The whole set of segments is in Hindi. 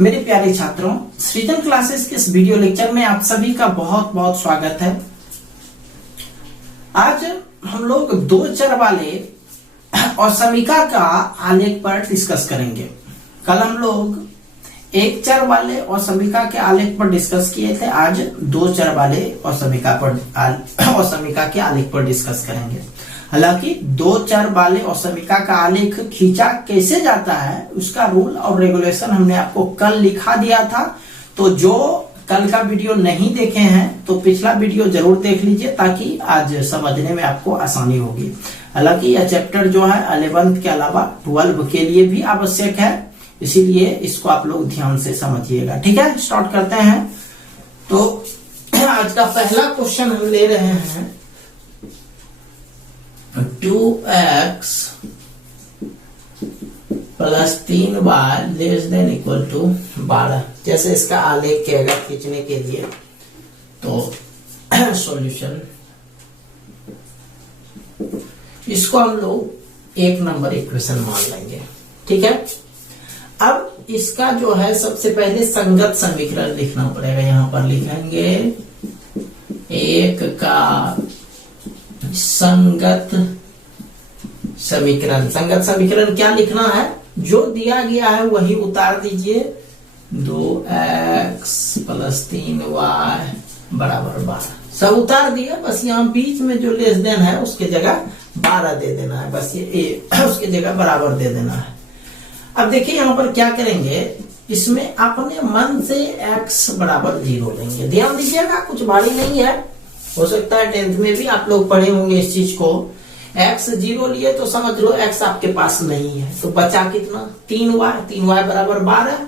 मेरे प्यारे छात्रों, सृजन क्लासेस के इस वीडियो लेक्चर में आप सभी का बहुत बहुत स्वागत है। आज हम लोग दो चर वाले और समीका का आलेख पर डिस्कस करेंगे। कल हम लोग एक चर वाले और समीका के आलेख पर डिस्कस किए थे। आज दो चर वाले और समीका के आलेख पर डिस्कस करेंगे। हालांकि दो चर वाले और समीका का आलेख खींचा कैसे जाता है उसका रूल और रेगुलेशन हमने आपको कल लिखा दिया था। तो जो कल का वीडियो नहीं देखे हैं तो पिछला वीडियो जरूर देख लीजिए ताकि आज समझने में आपको आसानी होगी। हालांकि यह चैप्टर जो है 11th के अलावा 12 के लिए भी आवश्यक है, इसीलिए इसको आप लोग ध्यान से समझिएगा। ठीक है, स्टार्ट करते हैं। तो आज का पहला क्वेश्चन हम ले रहे हैं 2x plus 3y less than equal to 12। जैसे इसका आलेख किएगा खींचने के लिए तो सॉल्यूशन इसको हम लोग 1 नंबर इक्वेशन मान लेंगे। ठीक है, अब इसका जो है सबसे पहले संगत समीकरण लिखना पड़ेगा। यहां पर लिखेंगे एक का संगत समीकरण। संगत समीकरण क्या लिखना है, जो दिया गया है वही उतार दीजिए। 2x प्लस 3y बराबर 12 सब उतार दिया। बस यहाँ बीच में जो लेस देन है उसके जगह 12 दे देना है। बस ये उसके जगह बराबर दे देना है। अब देखिए यहाँ पर क्या करेंगे, इसमें अपने मन से x बराबर 0 लेंगे। ध्यान दीजिएगा, कुछ भारी नहीं है। हो सकता है 10th में भी आप लोग पढ़े होंगे इस चीज को। x 0 लिए तो समझ लो x आपके पास नहीं है, तो बचा कितना 3y बराबर 12।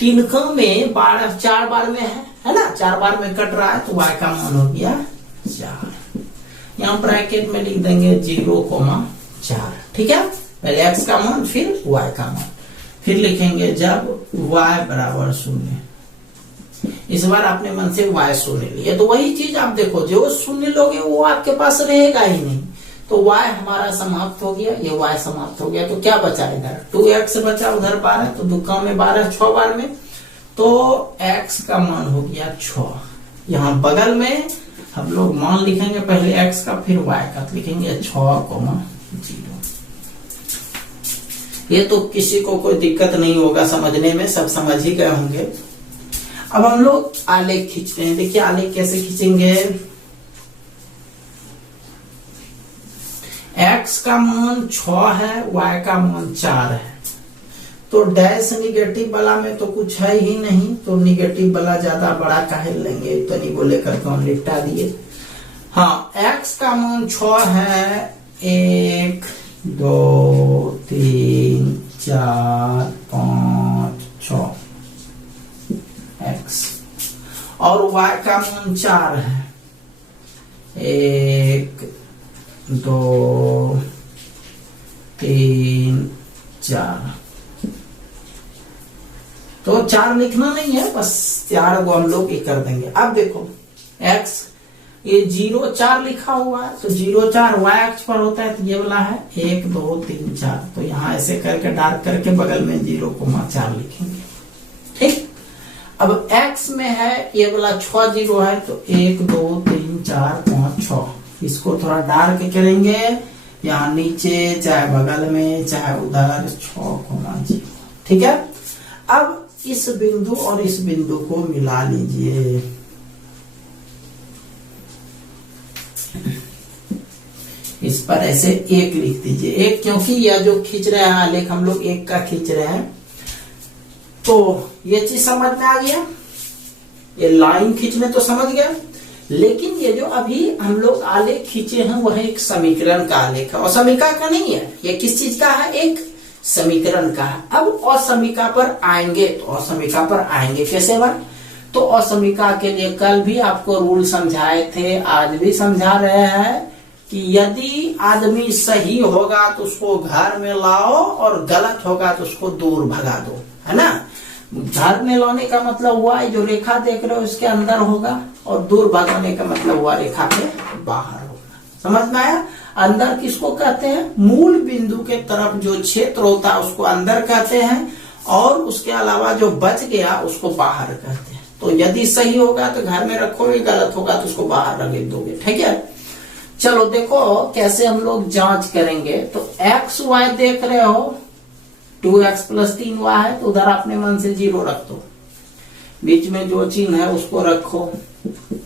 3 में 12 4 बार में है ना, 4 बार में कट रहा है तो y का मान हो गया 4। यहाँ ब्रैकेट में लिख देंगे 0,4। ठीक है, पहले x का मान फिर y का मान, फिर लिखेंगे जब y बराबर 0। इस बार अपने मन से y 0 लिए तो वही चीज आप देखो, जो 0 लोगे वो आपके पास रहेगा ही नहीं। तो y हमारा समाप्त हो गया, ये y समाप्त हो गया। तो क्या बचा इधर 2x बचा, उधर 12, तो दुक्का में 12 6 बार में, तो x का मान हो गया 6। यहाँ बगल में हम लोग मान लिखेंगे, पहले x का फिर y का, तो लिखेंगे 6,0। ये तो किसी को कोई दिक्कत नहीं होगा समझने में, सब समझ ही गए होंगे। अब हम लोग आलेख खींचते हैं। देखिए आलेख कैसे खींचेंगे। x का मान 6 है, y का मान 4 है, तो डैश निगेटिव वाला में तो कुछ है ही नहीं, तो निगेटिव वाला ज्यादा बड़ा काहे लेंगे, तो नहीं बोले करके हम निपटा दिए। हाँ, x का मान 6 है, 1 2 3 4 5 6 x, और y का मान 4 है, 1 2 3 4। तो 4 लिखना नहीं है, बस 4 को हम लोग ये कर देंगे। अब देखो x ये 0 4 लिखा हुआ है, तो 0 4 y अक्ष पर होता है, तो ये वाला है 1 2 3 4। तो यहाँ ऐसे करके डार्क करके बगल में 0,4 लिखेंगे। ठीक, अब x में है ये वाला 6 0 है, तो 1 2 3 4 5 6। इसको थोड़ा डार्क करेंगे, यहाँ नीचे चाहे बगल में चाहे उधर 6,0। ठीक है, अब इस बिंदु और इस बिंदु को मिला लीजिए। इस पर ऐसे 1 लिख दीजिए। 1 क्योंकि यह जो खींच रहे हैं आलेख हम लोग 1 का खींच रहे हैं, तो ये चीज समझ में आ गया। ये लाइन खींचने तो समझ गया, लेकिन ये जो अभी हम लोग आलेख खींचे हैं वह एक समीकरण का आलेख है और समीका का नहीं है। ये किस चीज का है, एक समीकरण का है। अब असमीका पर आएंगे, तो असमीका पर आएंगे कैसे बार, तो असमीका के लिए कल भी आपको रूल समझाए थे, आज भी समझा रहे हैं कि यदि आदमी सही होगा तो उसको घर में लाओ और गलत होगा तो उसको दूर भगा दो, है ना। घर में लाने का मतलब हुआ जो रेखा देख रहे हो उसके अंदर होगा, और दूर भगाने का मतलब हुआ रेखा के बाहर होगा। समझ में आया। अंदर किसको कहते हैं, मूल बिंदु के तरफ जो क्षेत्र होता है उसको अंदर कहते हैं, और उसके अलावा जो बच गया उसको बाहर करते हैं। तो यदि सही होगा तो घर में रखोगे, गलत होगा तो उसको बाहर रख दोगे। ठीक है, चलो देखो कैसे हम लोग जांच करेंगे। तो एक्स वाई देख रहे हो, 2x + 3y है, तो उधर अपने मन से 0 रख दो, बीच में जो चिन्ह है उसको रखो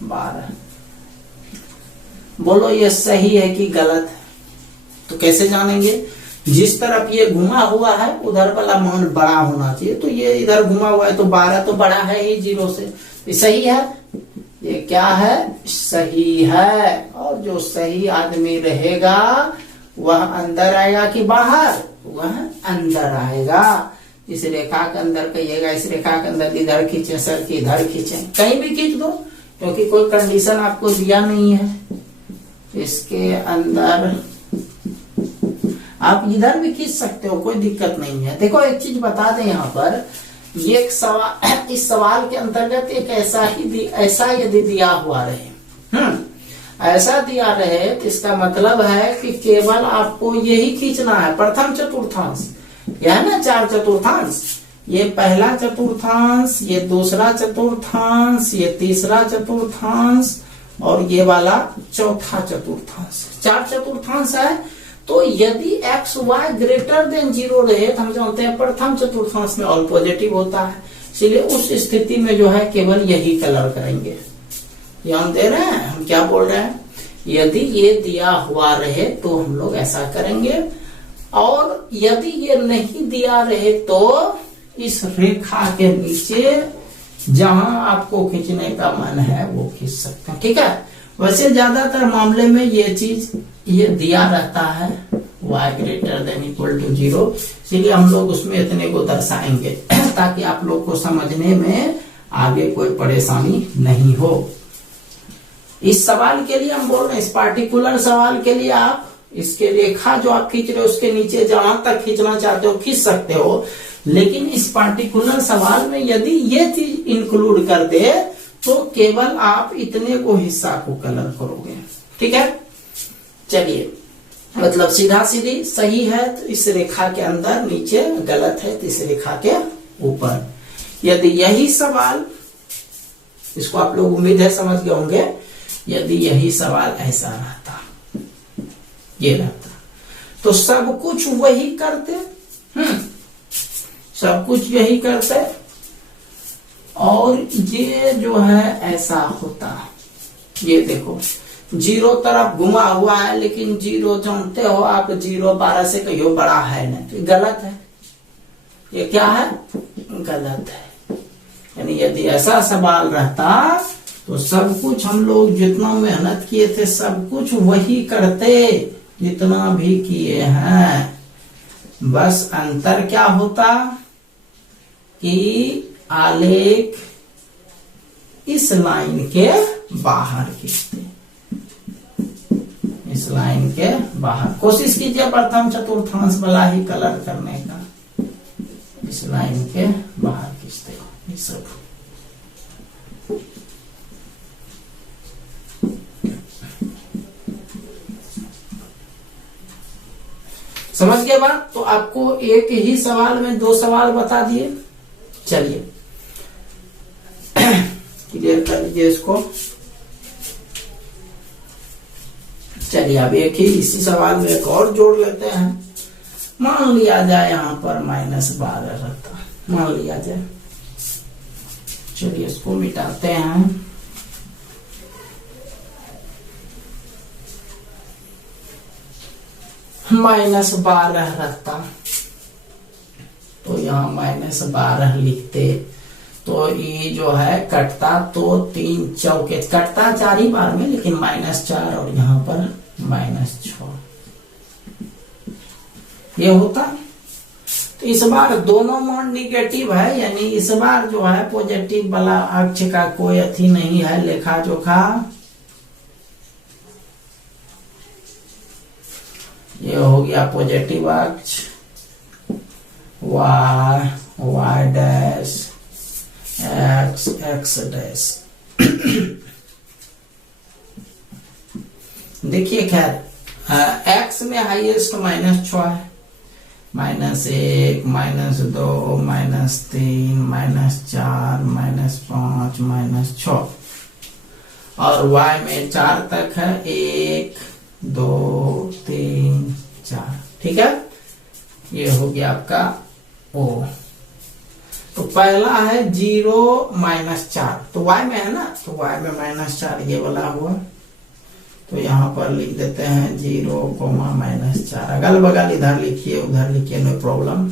12। बोलो ये सही है कि गलत है? तो कैसे जानेंगे? जिस तरफ ये घुमा हुआ है उधर वाला मान बड़ा होना चाहिए, तो ये इधर घुमा हुआ है तो 12 तो बड़ा है ही 0 से, ये सही है। ये क्या है? सही है। और जो सही आदमी रहेगा वह अंदर आएगा कि बाहर? वह अंदर आएगा। इस रेखा के अंदर कहिएगा, इस रेखा के अंदर इधर खींचे सर की इधर खींचे, कहीं भी खींच दो, क्योंकि कोई कंडीशन आपको दिया नहीं है। इसके अंदर आप इधर भी खींच सकते हो, कोई दिक्कत नहीं है। देखो एक चीज बता दें यहाँ पर, ये एक सवाल, इस सवाल के अंतर्गत एक ऐसा यदि दिया हुआ रहे, ऐसा दिया रहे तो इसका मतलब है कि केवल आपको यही खींचना है, प्रथम चतुर्थांश। यह है ना 4 चतुर्थांश, ये पहला चतुर्थांश, ये दूसरा चतुर्थांश, ये तीसरा चतुर्थांश और ये वाला चौथा चतुर्थांश। 4 चतुर्थांश है। तो यदि x y ग्रेटर देन 0 रहे तो हम जानते हैं प्रथम चतुर्थांश में ऑल पॉजिटिव होता है, इसलिए उस स्थिति में जो है केवल यही कलर करेंगे। ध्यान दे रहे हैं हम क्या बोल रहे हैं? यदि ये दिया हुआ रहे तो हम लोग ऐसा करेंगे, और यदि ये नहीं दिया रहे तो इस रेखा के नीचे जहां आपको खींचने का मन है वो खींच सकते हैं। ठीक है, वैसे ज्यादातर मामले में ये चीज ये दिया रहता है y > 0, इसलिए हम लोग उसमें इतने को दर्शाएंगे ताकि आप लोग को समझने में आगे कोई परेशानी नहीं हो। इस सवाल के लिए हम बोल रहे हैं, इस पार्टिकुलर सवाल के लिए आप इसके रेखा जो आप खींच रहे हो उसके नीचे जहां तक खींचना चाहते हो खींच सकते हो, लेकिन इस पार्टिकुलर सवाल में यदि ये चीज इंक्लूड कर दे तो केवल आप इतने को हिस्सा को कलर करोगे। ठीक है, चलिए, मतलब सीधा सीधी सही है तो इस रेखा के अंदर नीचे, गलत है तो इस रेखा के ऊपर। यदि यही सवाल, इसको आप लोग उम्मीद है समझ गए होंगे, यदि यही सवाल ऐसा रहता, ये रहता, तो सब कुछ वही करते, सब कुछ यही करते, और ये जो है ऐसा होता। ये देखो 0 तरफ घुमा हुआ है, लेकिन 0 जानते हो आप, 0 12 से कहियो बड़ा है नहीं, तो गलत है। ये क्या है? गलत है। यानी यदि ऐसा सवाल रहता तो सब कुछ हम लोग जितना मेहनत किए थे सब कुछ वही करते जितना भी किए हैं, बस अंतर क्या होता कि आलेख इस लाइन के बाहर खींचते, इस लाइन के बाहर। कोशिश कीजिए प्रथम चतुर्थांश वाला ही कलर करने का, इस लाइन के बाहर खींचते ये सब। समझ गए बात? तो आपको एक ही सवाल में 2 सवाल बता दिए। चलिए क्लियर कर लीजिए इसको। चलिए अब एक ही इसी सवाल में एक और जोड़ लेते हैं। मान लिया जाए यहाँ पर -12 रहता, मान लिया जाए। चलिए इसको मिटाते हैं। -12 रहता तो यहाँ -12 लिखते, तो ये जो है कटता, तो 3 चौके कटता 4 ही बार में, लेकिन -4 और यहाँ पर -6 ये होता। तो इस बार दोनों मान निगेटिव है, यानी इस बार जो है पॉजिटिव वाला अक्ष का कोई अथी नहीं है, लेखा जोखा। ये हो गया पॉजिटिव अक्ष, y डैश x डैश। देखिए खैर x में हाईएस्ट -6 है, -1 -2 -3 -4 -5 -6 और y में 4 तक है 1 2 3 4। ठीक है, ये हो गया आपका O। तो पहला है 0 -4, तो y में है ना, तो y में -4 ये वाला हुआ। तो यहाँ पर लिख देते हैं 0, -4, अगल बगल इधर लिखिए उधर लिखिए, नो प्रॉब्लम।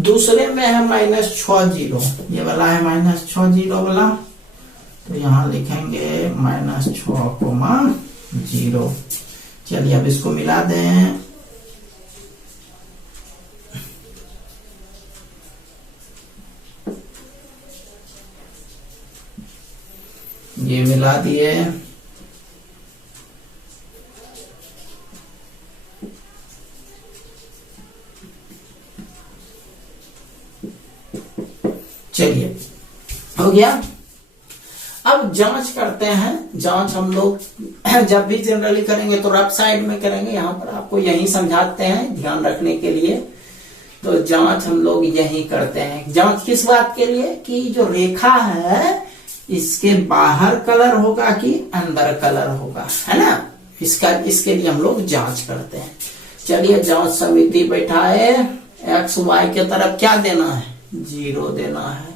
दूसरे में है -6 0, ये वाला है -6 0 वाला, तो यहाँ लिखेंगे -6, 0। चलिए अब इसको मिला दें। ये मिला दिए, चलिए हो गया। अब जांच करते हैं। जांच हम लोग जब भी जनरली करेंगे तो रफ साइड में करेंगे, यहाँ पर आपको यही समझाते हैं ध्यान रखने के लिए। तो जांच हम लोग यही करते हैं। जांच किस बात के लिए कि जो रेखा है इसके बाहर कलर होगा कि अंदर कलर होगा, है ना, इसके लिए हम लोग जांच करते हैं। चलिए जांच समिति बैठाए, एक्स वाई के तरफ क्या देना है, 0 देना है,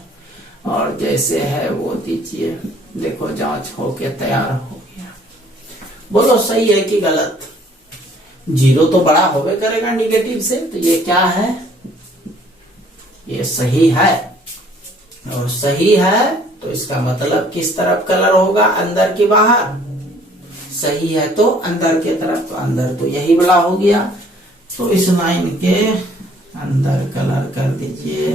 और जैसे है वो दीजिए। देखो जांच होके तैयार हो गया। बोलो सही है कि गलत? 0 तो बड़ा होवे करेगा निगेटिव से, तो ये क्या है, ये सही है। और सही है तो इसका मतलब किस तरफ कलर होगा, अंदर की बाहर? सही है तो अंदर के तरफ, तो अंदर तो यही वाला हो गया। तो इस लाइन के अंदर कलर कर दीजिए।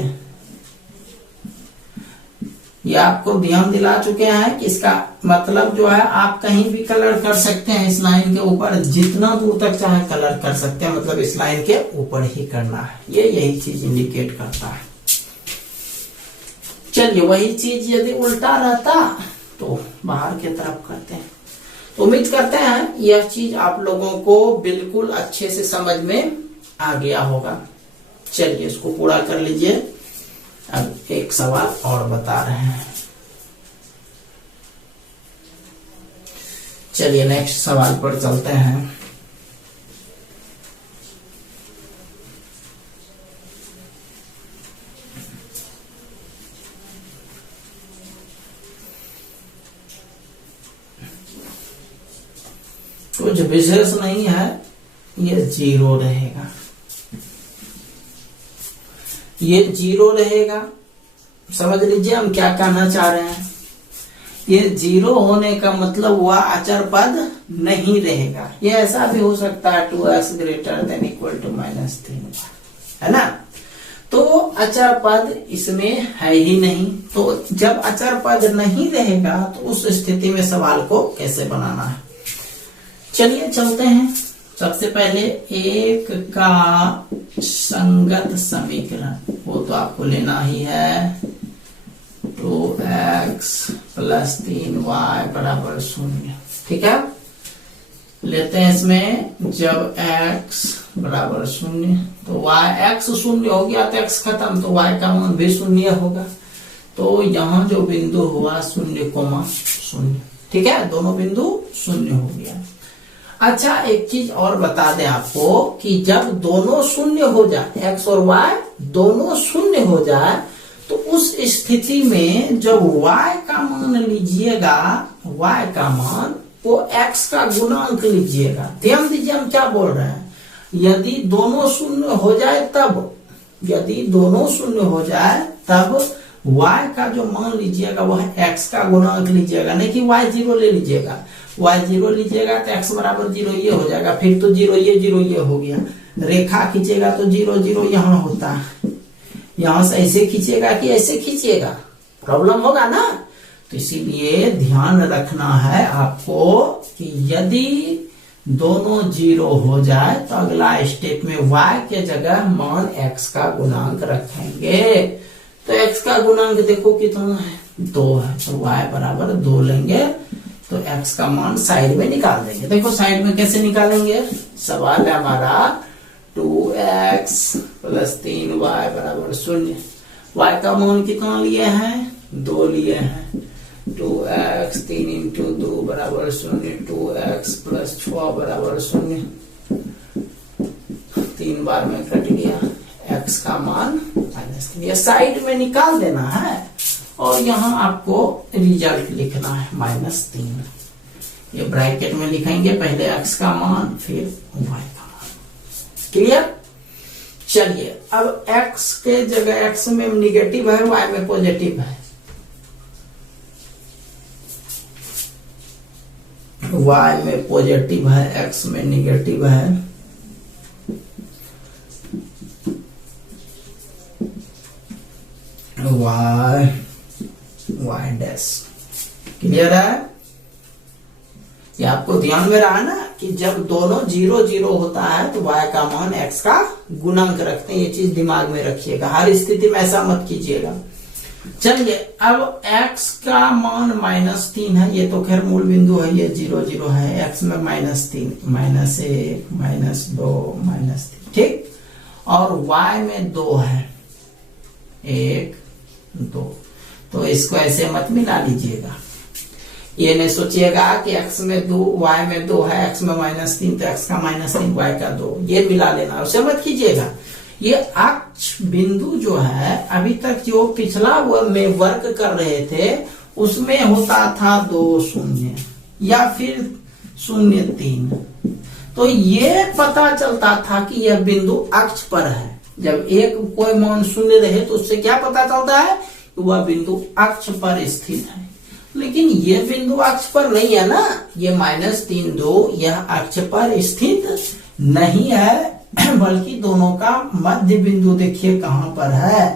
ये आपको ध्यान दिला चुके हैं कि इसका मतलब जो है आप कहीं भी कलर कर सकते हैं। इस लाइन के ऊपर जितना दूर तक चाहे कलर कर सकते हैं, मतलब इस लाइन के ऊपर ही करना है। ये यही चीज इंडिकेट करता है। चलिए वही चीज यदि उल्टा रहता तो बाहर की तरफ करते हैं। तो उम्मीद करते हैं यह चीज आप लोगों को बिल्कुल अच्छे से समझ में आ गया होगा। चलिए इसको पूरा कर लीजिए। अब एक सवाल और बता रहे हैं। चलिए नेक्स्ट सवाल पर चलते हैं। कुछ विशेष नहीं है, ये 0 रहेगा, ये 0 रहेगा। समझ लीजिए हम क्या कहना चाह रहे हैं। ये 0 होने का मतलब वह अचर पद नहीं रहेगा। ये ऐसा भी हो सकता है 2x greater than equal to -3, है ना। तो अचर पद इसमें है ही नहीं। तो जब अचर पद नहीं रहेगा तो उस स्थिति में सवाल को कैसे बनाना है, चलिए चलते हैं। सबसे पहले एक का संगत समीकरण, वो तो आपको लेना ही है। 2x + 3y = 0। ठीक है, लेते हैं इसमें। जब x = 0 तो y, x 0 हो गया तो x खत्म, तो y का मान भी 0 होगा। तो यहाँ जो बिंदु हुआ 0,0, ठीक है, दोनों बिंदु 0 हो गया। अच्छा एक चीज और बता दें आपको कि जब दोनों 0 हो जाए, x और y दोनों 0 हो जाए, तो उस स्थिति में जब y का मान लीजिएगा, y का मान वो x का गुणांक लीजिएगा। ध्यान दीजिए हम क्या बोल रहे हैं। यदि दोनों 0 हो जाए तब, यदि दोनों 0 हो जाए तब y का जो मान लीजिएगा वह x का गुणांक लीजिएगा, नहीं कि y 0 ले लीजिएगा। y 0 लीजिएगा तो x = 0 ये हो जाएगा, फिर तो 0 ये हो गया। रेखा खींचेगा तो 0 0 यहाँ होता है। यहाँ से ऐसे खींचेगा कि ऐसे खींचेगा, प्रॉब्लम होगा ना। तो इसीलिए ध्यान रखना है आपको कि यदि दोनों 0 हो जाए तो अगला स्टेप में y के जगह मान x का गुणांक रखेंगे। तो x का गुणांक देखो कितना है, 2 है, तो y = 2 लेंगे। तो x का मान साइड में निकाल देंगे। देखो साइड में कैसे निकालेंगे, सवाल है हमारा 2x प्लस 3y बराबर 0। y का मान कितना लिए हैं? 2 लिए हैं। 2x 3 इंटू 2 बराबर 0। 2x प्लस 6 बराबर 0। 3 बार में कट गया। x का मान -3। ये साइड में निकाल देना है और यहाँ आपको रिजल्ट लिखना है -3। ये ब्रैकेट में लिखेंगे, पहले x का मान फिर y का मान। क्लियर? चलिए अब x के जगह x में निगेटिव है, y में पॉजिटिव है। y में पॉजिटिव है, x में निगेटिव है। y dash. क्लियर है? ये आपको ध्यान में रहा ना कि जब दोनों 0 0 होता है तो y का मान x का गुणनक रखते हैं। ये चीज दिमाग में रखिएगा, हर स्थिति में ऐसा मत कीजिएगा। चलिए अब x का मान -3 है। ये तो खैर मूल बिंदु है, ये 0 0 है। x में -3, -1, -2, -3, ठीक। और y में 2 है, 1 2। तो इसको ऐसे मत मिला लीजिएगा। ये नहीं सोचिएगा कि x में 2 y में 2 है, x में -3 तो x का -3 y का 2, ये मिला लेना, उसे मत कीजिएगा। ये अक्ष बिंदु जो है अभी तक जो पिछला में वर्क कर रहे थे उसमें होता था 2 0 या फिर 0 3। तो ये पता चलता था कि यह बिंदु अक्ष पर है। जब एक कोई मान 0 रहे तो उससे क्या पता चलता है कि वह बिंदु अक्ष पर स्थित है। लेकिन ये बिंदु अक्ष पर नहीं है ना, ये -3 2 यह अक्ष पर स्थित नहीं है, बल्कि दोनों का मध्य बिंदु देखिए कहां पर है।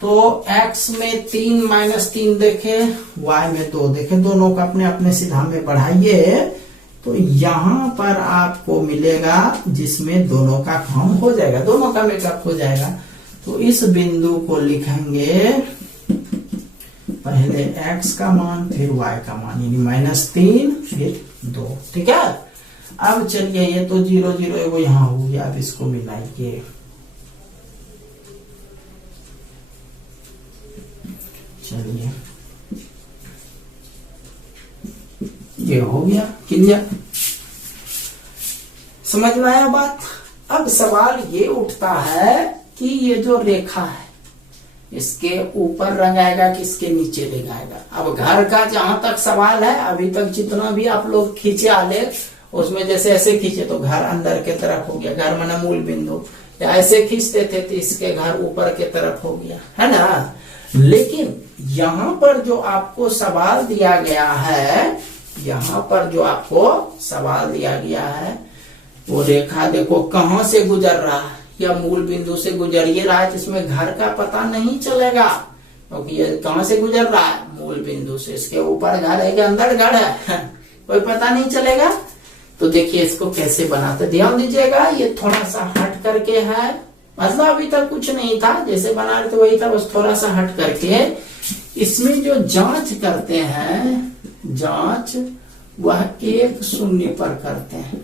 तो x में 3 -3 देखे, y में 2 देखे, दोनों का अपने अपने सीधा में बढ़ाइए तो यहां पर आपको मिलेगा जिसमें दोनों का काम हो जाएगा, दोनों का मेकअप हो जाएगा। तो इस बिंदु को लिखेंगे पहले x का मान फिर y का मान, यानी -3 फिर 2, ठीक है। अब चलिए ये तो 0 0 वो यहां हो गया, अब इसको मिलाइए। चलिए ये हो गया क्लियर, समझ में आया बात। अब सवाल ये उठता है कि ये जो रेखा है इसके ऊपर रंगाएगा कि इसके नीचे लगाएगा। अब घर का जहां तक सवाल है, अभी तक जितना भी आप लोग खींचे आलेख उसमें जैसे ऐसे खींचे तो घर अंदर के तरफ हो गया, घर माना मूल बिंदु, या ऐसे खींचते थे तो इसके घर ऊपर के तरफ हो गया, है ना। लेकिन यहाँ पर जो आपको सवाल दिया गया है, यहाँ पर जो आपको सवाल दिया गया है वो रेखा देखो कहां से गुजर रहा है, या मूल बिंदु से गुजर ये रहा है, जिसमें घर का पता नहीं चलेगा क्योंकि ये कहां से गुजर रहा है, मूल बिंदु से। इसके ऊपर घर है कि अंदर घर है कोई पता नहीं चलेगा। तो देखिए इसको कैसे बनाते, ध्यान दीजिएगा। ये थोड़ा सा हट करके है, मतलब अभी तक कुछ नहीं था, जैसे बना रहे थे वही था, बस थोड़ा सा हट करके इसमें जो जांच करते हैं, जांच वह 1 0 पर करते हैं।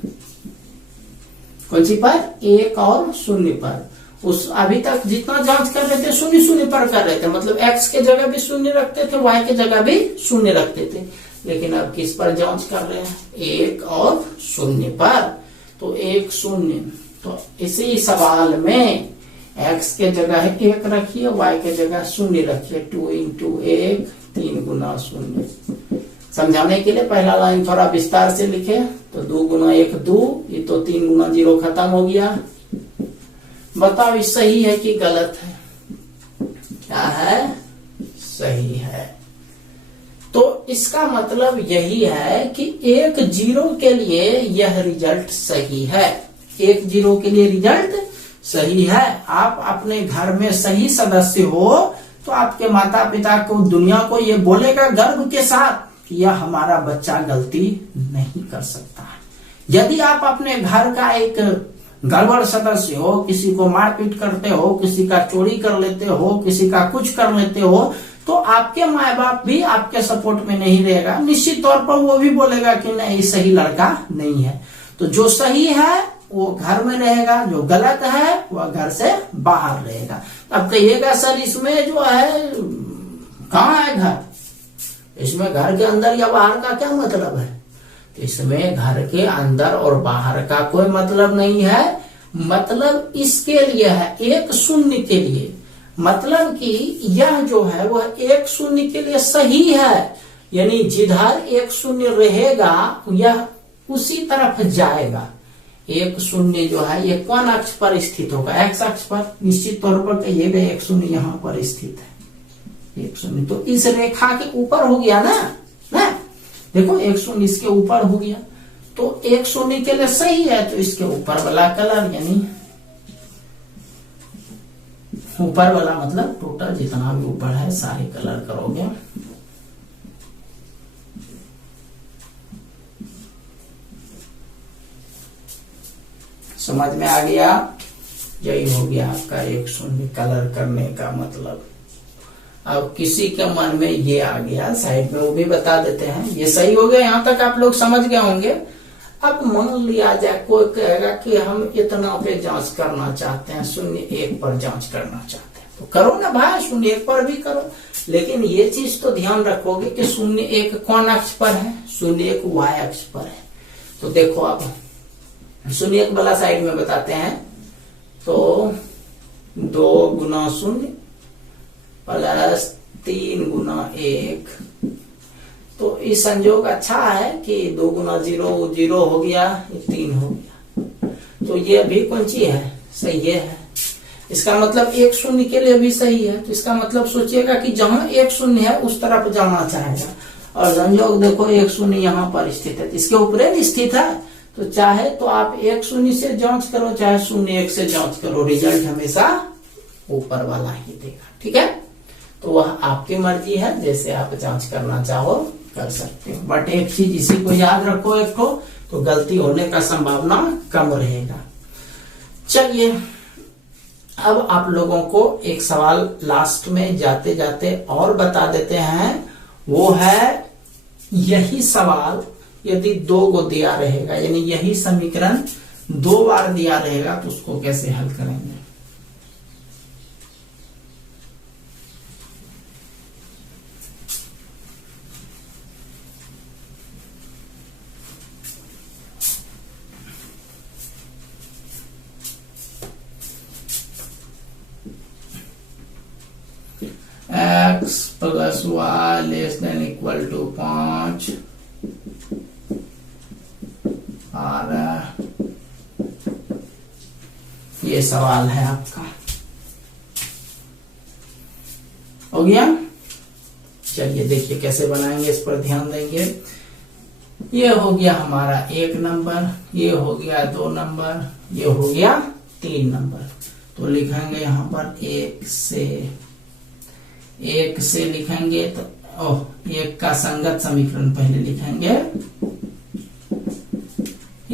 कौन सी पर? 1 और 0 पर। उस अभी तक जितना जांच कर रहे थे 0 0 पर कर रहे थे, मतलब x के जगह भी 0 रखते थे, y के जगह भी 0 रखते थे। लेकिन अब किस पर जांच कर रहे हैं? 1 और 0 पर। तो 1 0, तो इसी सवाल में x के जगह 1 रखिए, y के जगह 0 रखिए। 2 × 1 3 × 0। समझाने के लिए पहला लाइन थोड़ा विस्तार से लिखे तो 2 × 1 2, ये तो 3 × 0 खत्म हो गया। बताओ ये सही है कि गलत है? क्या है? सही है। तो इसका मतलब यही है कि 1 0 के लिए यह रिजल्ट सही है। 1 0 के लिए रिजल्ट सही है। आप अपने घर में सही सदस्य हो तो आपके माता पिता को, दुनिया को ये बोलेगा गर्व के साथ कि यह हमारा बच्चा गलती नहीं कर सकता है। यदि आप अपने घर का एक गड़बड़ सदस्य हो, किसी को मारपीट करते हो, किसी का चोरी कर लेते हो, किसी का कुछ कर लेते हो, तो आपके माँ बाप भी आपके सपोर्ट में नहीं रहेगा। निश्चित तौर पर वो भी बोलेगा कि नहीं सही लड़का नहीं है। तो जो सही है वो घर में रहेगा, जो गलत है वह घर से बाहर रहेगा। अब कहिएगा सर इसमें जो है कहाँ है घर, इसमें घर के अंदर या बाहर का क्या मतलब है? तो इसमें घर के अंदर और बाहर का कोई मतलब नहीं है, मतलब इसके लिए है, एक शून्य के लिए, मतलब कि यह जो है वह एक शून्य के लिए सही है, यानी जिधर एक शून्य रहेगा यह उसी तरफ जाएगा। एक शून्य जो है ये कौन अक्ष पर स्थित होगा? एक्स अक्ष पर। निश्चित तौर पर कहिएगा एक शून्य यहाँ पर स्थित है, एक शून्य तो इस रेखा के ऊपर हो गया ना, देखो एक शून्य इसके ऊपर हो गया, तो एक शून्य के लिए सही है, तो इसके ऊपर वाला कलर, यानी ऊपर वाला मतलब टोटल जितना भी ऊपर है सारे कलर करोगे। समझ में आ गया? यही हो गया आपका एक शून्य कलर करने का मतलब। अब किसी के मन में ये आ गया, साइड में वो भी बता देते हैं। ये सही हो गया, यहाँ तक आप लोग समझ गए होंगे। अब मान लिया जाए कोई कहेगा कि हम इतना पे जांच करना चाहते हैं, 0,1 पर जांच करना चाहते हैं, तो करो ना भाई, 0,1 पर भी करो, लेकिन ये चीज तो ध्यान रखोगे कि 0,1 कौन अक्ष पर है? 0,1 वाई अक्ष पर है। तो देखो अब 0,1 वाला साइड में बताते हैं, तो 2 गुना 0 प्लस 3 गुना 1, तो इस संयोग अच्छा है कि 2 गुना 0 0 हो गया, 3 हो गया, तो ये भी कौन सी है? सही है। इसका मतलब एक शून्य के लिए भी सही है, तो इसका मतलब सोचिएगा कि जहां एक शून्य है उस तरफ जाना चाहेगा, और संयोग देखो एक शून्य यहाँ पर स्थित है, इसके ऊपर स्थित है, तो चाहे तो आप एक शून्य से जांच करो, चाहे 0,1 से जांच करो, रिजल्ट हमेशा ऊपर वाला ही देगा। ठीक है, तो वह आपकी मर्जी है, जैसे आप जांच करना चाहो कर सकते हो, बट एक चीज इसी को याद रखो, एक तो गलती होने का संभावना कम रहेगा। चलिए अब आप लोगों को एक सवाल लास्ट में जाते जाते और बता देते हैं, वो है यही सवाल यदि 2 को दिया रहेगा, यानी यही समीकरण 2 बार दिया रहेगा, तो उसको कैसे हल करेंगे। x plus y less than equal to 5 और ये सवाल है आपका, हो गया। चलिए देखिए कैसे बनाएंगे, इस पर ध्यान देंगे। ये हो गया हमारा 1 नंबर, ये हो गया 2 नंबर, ये हो गया 3 नंबर, तो लिखेंगे यहाँ पर 1 से लिखेंगे, तो 1 का संगत समीकरण पहले लिखेंगे,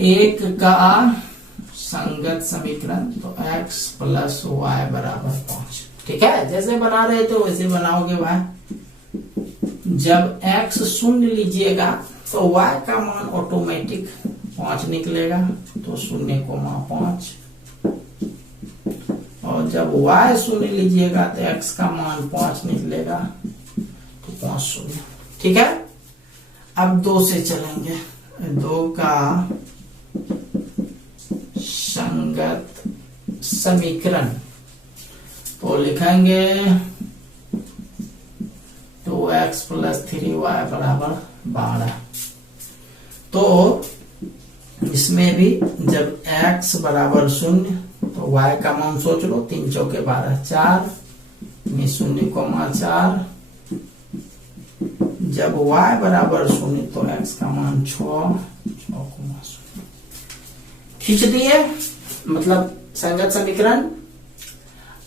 1 का संगत समीकरण, तो x प्लस वाई बराबर 5। ठीक है, जैसे बना रहे थे वैसे बनाओगे भाई। जब x शून्य लीजिएगा तो y का मान ऑटोमेटिक 5 निकलेगा, तो 0,5, और जब y शून्य लीजिएगा तो x का मान 5 निकलेगा, तो 5 शून्य। ठीक है, अब 2 से चलेंगे, 2 का संगत समीकरण, तो लिखेंगे 2x प्लस 3y बराबर 12। तो इसमें भी जब x बराबर 0, तो y का मान सोच लो, 3 चौके 12, 4 में 0,4, जब y बराबर 0 तो x का मान 6,0 खींच दिए, मतलब संगत समीकरण।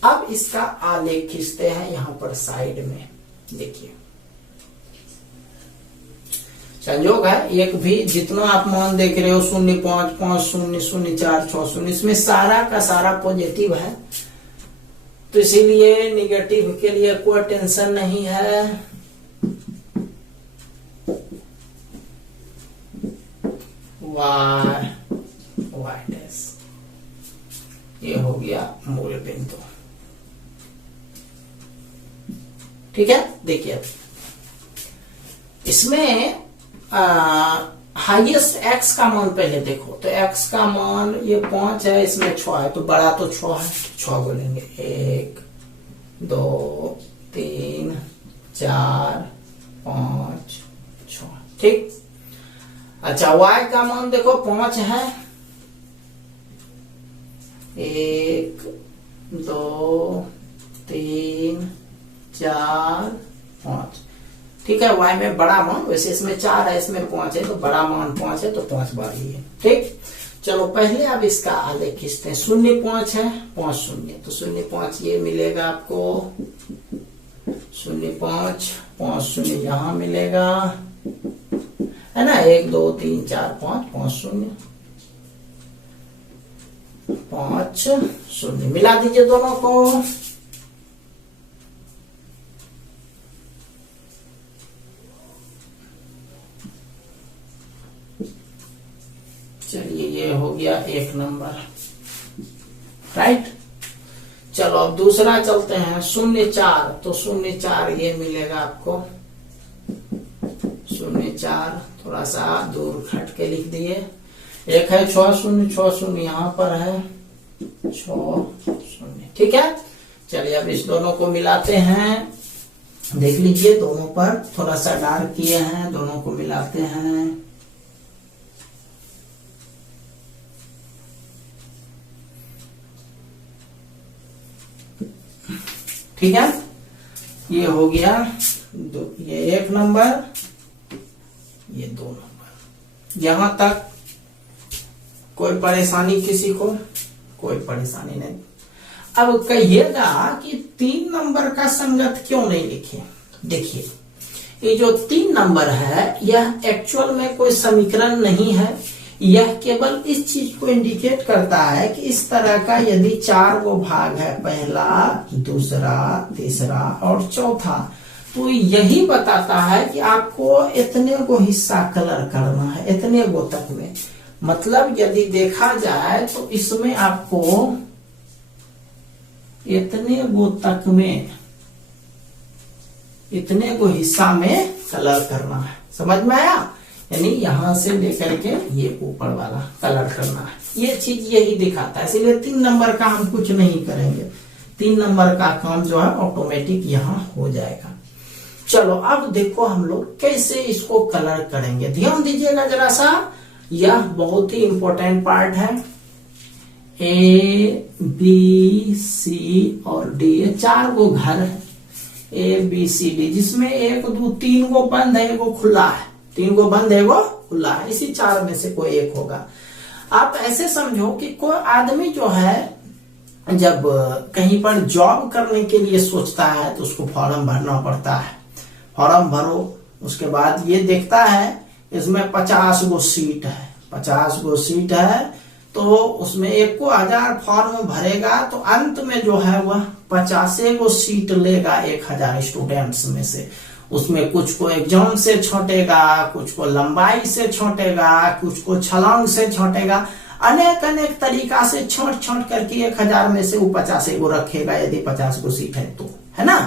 अब इसका आलेख खींचते हैं यहाँ पर साइड में, देखिए संयोग है, एक भी जितना आप मान देख रहे हो 0,5, 5 0, 0 4 6 0, इसमें सारा का सारा पॉजिटिव है, तो इसीलिए निगेटिव के लिए कोई टेंशन नहीं है। y डैश ठीक है। देखिए इसमें हाईएस्ट एक्स का मान पहले देखो, तो एक्स का मान ये 5 है, इसमें 6 है, तो बड़ा तो 6 है, 6 बोलेंगे 1 2 3 4 5 6, ठीक। अच्छा y का मान देखो 5 है, 1 2 3 4 5, ठीक है। y में बड़ा मान, वैसे इसमें 4 है, इसमें 5 है, तो बड़ा मान 5 है, तो 5 बार ही है, ठीक। चलो पहले अब इसका आलेख खींचते हैं। 0 5 है, 5 0, तो 0 5 ये मिलेगा आपको, 0 5 5 0 यहां मिलेगा, है ना। 1 2 3 4 5 5 0 5 0, मिला दीजिए दोनों को। चलिए ये हो गया 1 नंबर, राइट। चलो अब दूसरा चलते हैं। 0 4, तो 0 4 ये मिलेगा आपको, 0 4 थोड़ा सा दूर हट के लिख दिए। एक है 6 0, 6 0 यहां पर है, 6 0, ठीक है। चलिए अब इस दोनों को मिलाते हैं। देख लीजिए दोनों पर थोड़ा सा डार्क किए हैं, दोनों को मिलाते हैं। ठीक है, ये हो गया ये 1 नंबर, ये 2 नंबर। यहां तक कोई परेशानी किसी को? कोई परेशानी नहीं। अब कहिएगा कि 3 नंबर का संगत क्यों नहीं लिखे। देखिए ये जो 3 नंबर है यह एक्चुअल में कोई समीकरण नहीं है, यह केवल इस चीज को इंडिकेट करता है कि इस तरह का यदि 4 गो भाग है, पहला दूसरा तीसरा और चौथा, तो यही बताता है कि आपको इतने गो हिस्सा कलर करना है, इतने गो तक में। मतलब यदि देखा जाए तो इसमें आपको इतने गो तक में, इतने गो हिस्सा में कलर करना है। समझ में आया? यानी यहां से लेकर के ये ऊपर वाला कलर करना है, ये चीज यही दिखाता है। इसलिए 3 नंबर का हम कुछ नहीं करेंगे, 3 नंबर का काम जो है ऑटोमेटिक यहां हो जाएगा। चलो अब देखो हम लोग कैसे इसको कलर करेंगे। ध्यान दीजिएगा जरा सा, यह बहुत ही इंपॉर्टेंट पार्ट है। ए बी सी और डी, ये 4 गो घर है, ए बी सी डी, जिसमें 1 2 3 गो बंद है, 1 गो खुला है। 3 गो बंद है, 1 गो खुला है, इसी 4 में से कोई एक होगा। आप ऐसे समझो कि कोई आदमी जो है जब कहीं पर जॉब करने के लिए सोचता है तो उसको फॉर्म भरना पड़ता है। फॉर्म भरो, उसके बाद ये देखता है इसमें 50 गो सीट है, 50 गो सीट है, तो उसमें 1,000 फॉर्म भरेगा, तो अंत में जो है वह 50 गो सीट लेगा 1000 स्टूडेंट्स में से। उसमें कुछ को एग्जाम से छौटेगा, कुछ को लंबाई से छौटेगा, कुछ को छलांग से छौटेगा, अनेक अनेक तरीका से छोट छोट करके 1000 में से वो 50 गो रखेगा, यदि 50 गो सीट है तो, है ना।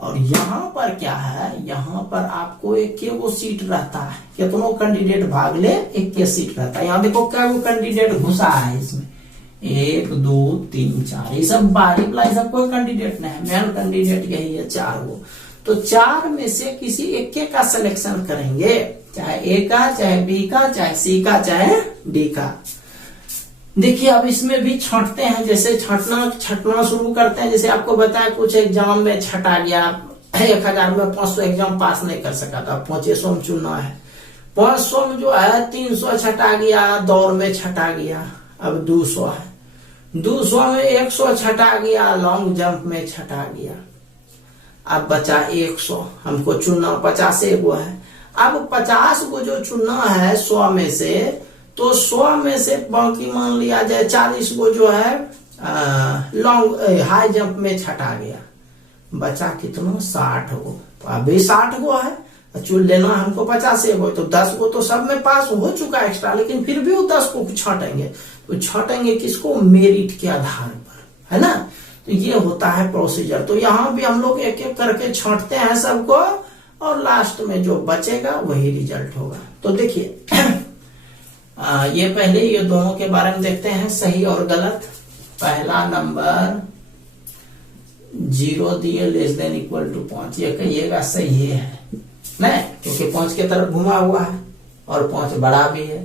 और यहाँ पर क्या है, यहाँ पर आपको 1 गो सीट रहता है, कितनों कैंडिडेट भाग ले 1 सीट रहता है। यहाँ देखो क्या वो कैंडिडेट घुसा है इसमें, 1 2 3 4, ये सब बाहरी प्लाई, सब कोई कैंडिडेट नहीं है, मेन कैंडिडेट यही है 4 गो। तो 4 में से किसी 1 का सिलेक्शन करेंगे, चाहे ए का, चाहे बी का, चाहे सी का, चाहे डी का। देखिए अब इसमें भी छांटते हैं, जैसे छटना शुरू करते हैं। जैसे आपको बताया कुछ एग्जाम में छटा गया, 1000 में 500 एग्जाम पास नहीं कर सका था, 500 में चुनना है, 500 में जो है 300 छटा गया, दौड़ में छटा गया, अब 200 है, 200 में 100 छटा गया, लॉन्ग जंप में छटा गया, अब बचा 100, हमको चुनना 50 गो है। अब 50 गो जो चुनना है 100 में से, तो 100 में से बाकी मान लिया जाए 40 गो जो है लॉन्ग हाई जंप में छटा गया, बचा कितना 60 गो। तो अभी 60 गो है, चुन लेना हमको 50 गो, तो 10 गो तो सब में पास हो चुका एक्स्ट्रा, लेकिन फिर भी वो 10 को छाटेंगे। तो छाटेंगे किसको? मेरिट के आधार पर, है ना। तो ये होता है प्रोसीजर। तो यहाँ भी हम लोग एक एक करके छांटते हैं सबको, और लास्ट में जो बचेगा वही रिजल्ट होगा। तो देखिए ये पहले ये दोनों के बारे में देखते हैं, सही और गलत। पहला नंबर 0 दिए लेस देन इक्वल टू 5, ये कहिएगा सही है नहीं, क्योंकि 5 की तरफ घुमा हुआ है और 5 बड़ा भी है।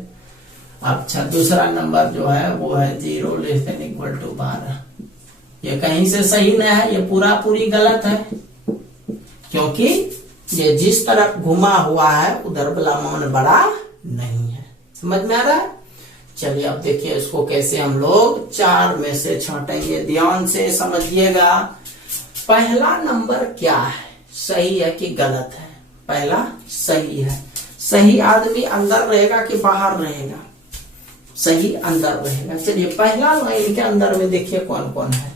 अच्छा, दूसरा नंबर जो है वो है 0 लेस देन इक्वल टू 12, ये कहीं से सही नहीं है, ये पूरा पूरी गलत है, क्योंकि ये जिस तरफ घुमा हुआ है उधर वाला मान बड़ा नहीं है। समझ में आ रहा है? चलिए अब देखिए इसको कैसे हम लोग 4 में से छांटेंगे, ध्यान से समझिएगा। पहला नंबर क्या है, सही है कि गलत है? पहला सही है। सही आदमी अंदर रहेगा कि बाहर रहेगा? सही अंदर रहेगा। चलिए पहला लाइन के अंदर में देखिए कौन कौन है।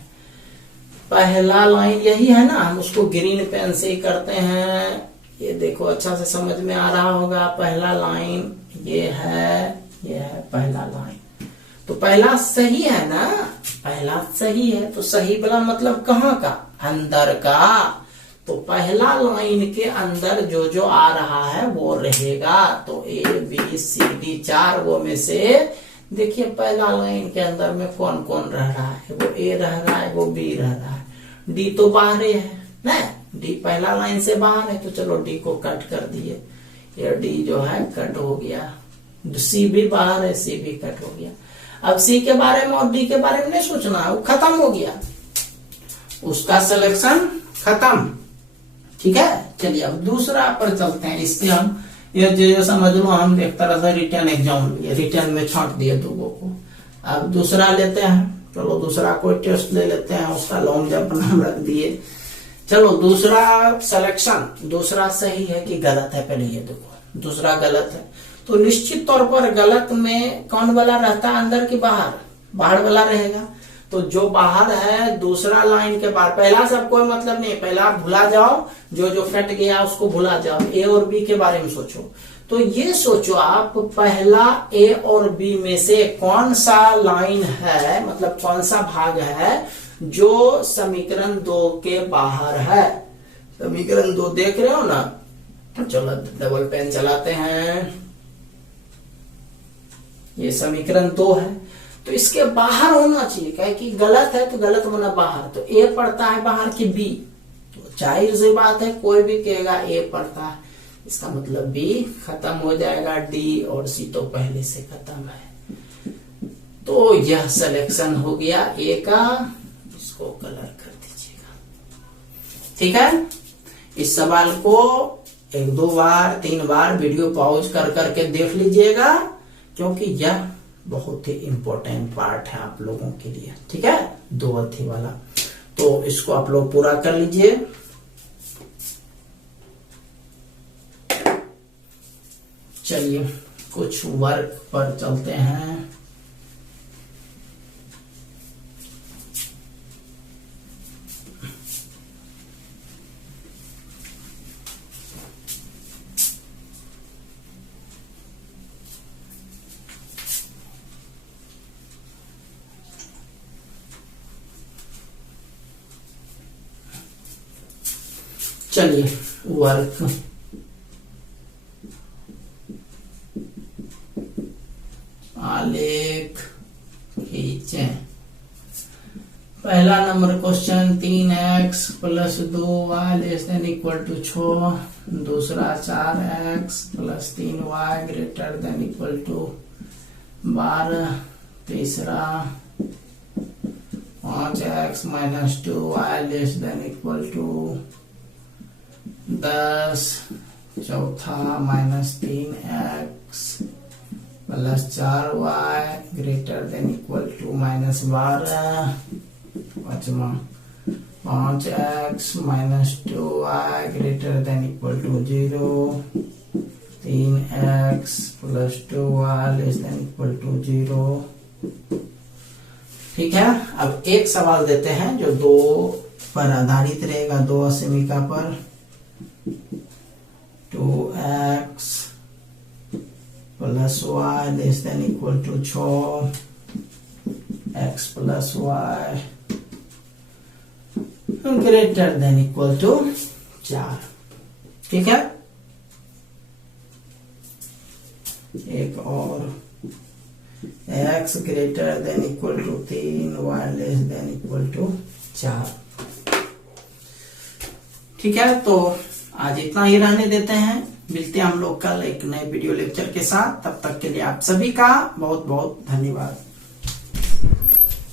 पहला लाइन यही है ना, हम उसको ग्रीन पेन से ही करते हैं। ये देखो अच्छा से समझ में आ रहा होगा। पहला लाइन ये है पहला लाइन। तो पहला सही है ना, पहला सही है। तो सही वाला मतलब कहाँ का? अंदर का। तो पहला लाइन के अंदर जो जो आ रहा है वो रहेगा। तो ए बी सी डी 4 वो में से देखिए पहला लाइन के अंदर में कौन कौन रह रहा है? वो ए रह रहा है, वो बी रह रहा है, डी तो बाहर है ना, डी पहला लाइन से बाहर है। तो चलो डी को कट कर दिए, ये डी जो है कट हो गया। सी भी बाहर है, सी भी कट हो गया। अब सी के बारे में और डी के बारे में नहीं सोचना है, वो खत्म हो गया, उसका सिलेक्शन खत्म। ठीक है, चलिए अब दूसरा पर चलते हैं। इससे हम ये जो समझ लो हम एक तरह से रिटर्न एग्जाम रिटर्न में छांट दिए दूगों को। अब दूसरा लेते हैं, चलो दूसरा कोई टेस्ट ले लेते हैं, उसका लॉन्ग जंप नाम रख दिए। चलो दूसरा सिलेक्शन, दूसरा सही है कि गलत है? पहले ये देखो, दूसरा गलत है। तो निश्चित तौर पर गलत में कौन वाला रहता है, अंदर की बाहर? बाहर वाला रहेगा। तो जो बाहर है दूसरा लाइन के बाहर, पहला सब कोई मतलब नहीं, पहला भुला जाओ, जो जो कट गया उसको भुला जाओ, ए और बी के बारे में सोचो। तो ये सोचो आप, पहला ए और बी में से कौन सा लाइन है, मतलब कौन सा भाग है जो समीकरण 2 के बाहर है? समीकरण 2 देख रहे हो ना? चलो डबल पेन चलाते हैं। ये समीकरण 2 है, तो इसके बाहर होना चाहिए। क्या कि गलत है तो गलत होना बाहर। तो ए पड़ता है बाहर की बी, तो जाहिर सी बात है कोई भी कहेगा ए पड़ता है, इसका मतलब बी खत्म हो जाएगा। डी और सी तो पहले से खत्म है। तो यह सिलेक्शन हो गया ए का, इसको कलर कर दीजिएगा। ठीक है, इस सवाल को 1-2 बार 3 बार वीडियो पॉज कर करके देख लीजिएगा, क्योंकि यह बहुत ही इंपॉर्टेंट पार्ट है आप लोगों के लिए। ठीक है, 2 अथी वाला, तो इसको आप लोग पूरा कर लीजिए। चलिए कुछ वर्क पर चलते हैं। चलिए वर्क आलेख खींचे। पहला number question 3x + 2y less than equal to 6। दूसरा 4x + 3y greater than equal to 12। तीसरा 5x - 2y less than equal to 10। चौथा -3x + 4y greater than equal to -12। पांचवा 5x - 2y greater than equal to 0। 3x + 2y less than equal to 0। ठीक है, अब एक सवाल देते हैं जो 2 पर आधारित रहेगा, 2 असीमिका पर। 2x + y less than equal to 6। x + y greater than equal to 4। ठीक है, एक और x greater than equal to 3, y less than equal to 4। ठीक है, तो आज इतना ही रहने देते हैं। मिलते हैं हम लोग कल एक नए वीडियो लेक्चर के साथ। तब तक के लिए आप सभी का बहुत बहुत धन्यवाद।